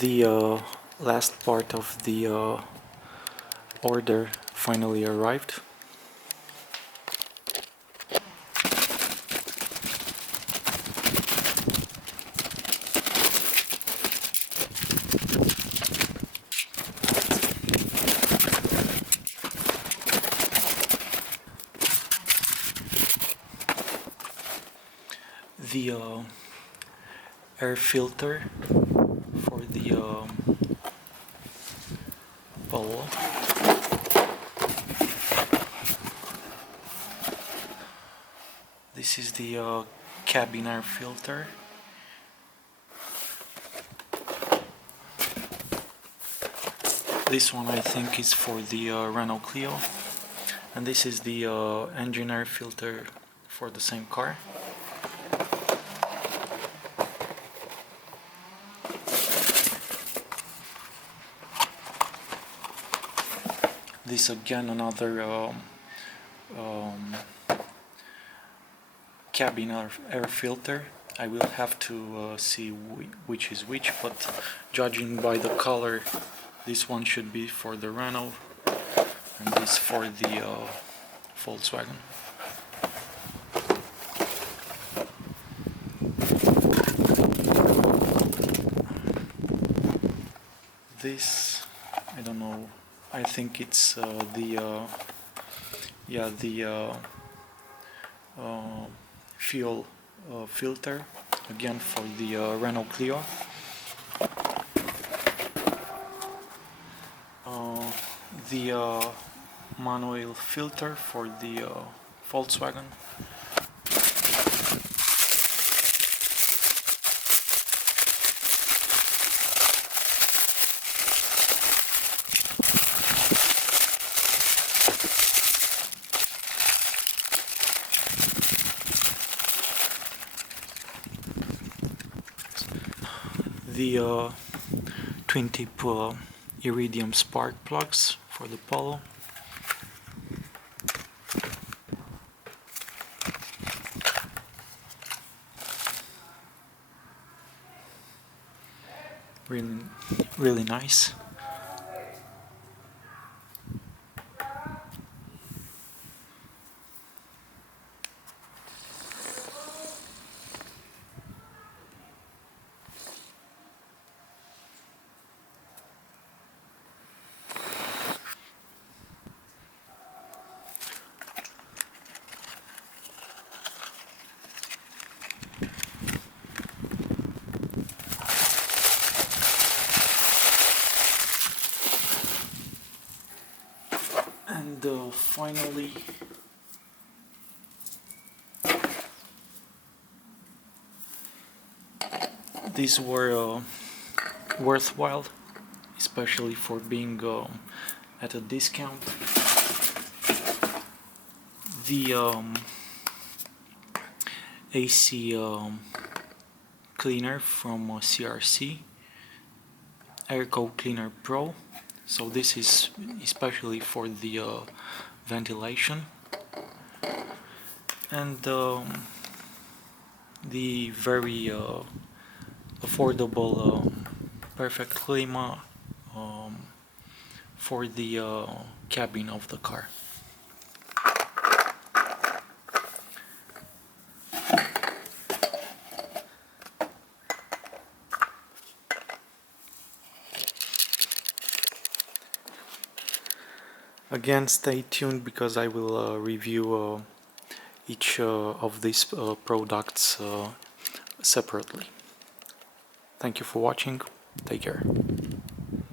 The last part of the order finally arrived. The air filter for the bowl. This is the cabin air filter. This one I think is for the Renault Clio, and this is the engine air filter for the same car. This again another cabin air filter. I will have to see which is which, but judging by the color, this one should be for the Renault and this for the Volkswagen. This, I don't know, I think it's the fuel filter, again for the Renault Clio. The MANN oil filter for the Volkswagen. The twin tip iridium spark plugs for the Polo. Really nice. And finally, these were worthwhile, especially for being at a discount. The AC cleaner from CRC Airco Cleaner Pro. So this is especially for the ventilation, and the very affordable Perfect Clima for the cabin of the car. Again, stay tuned because I will review each of these products separately. Thank you for watching. Take care.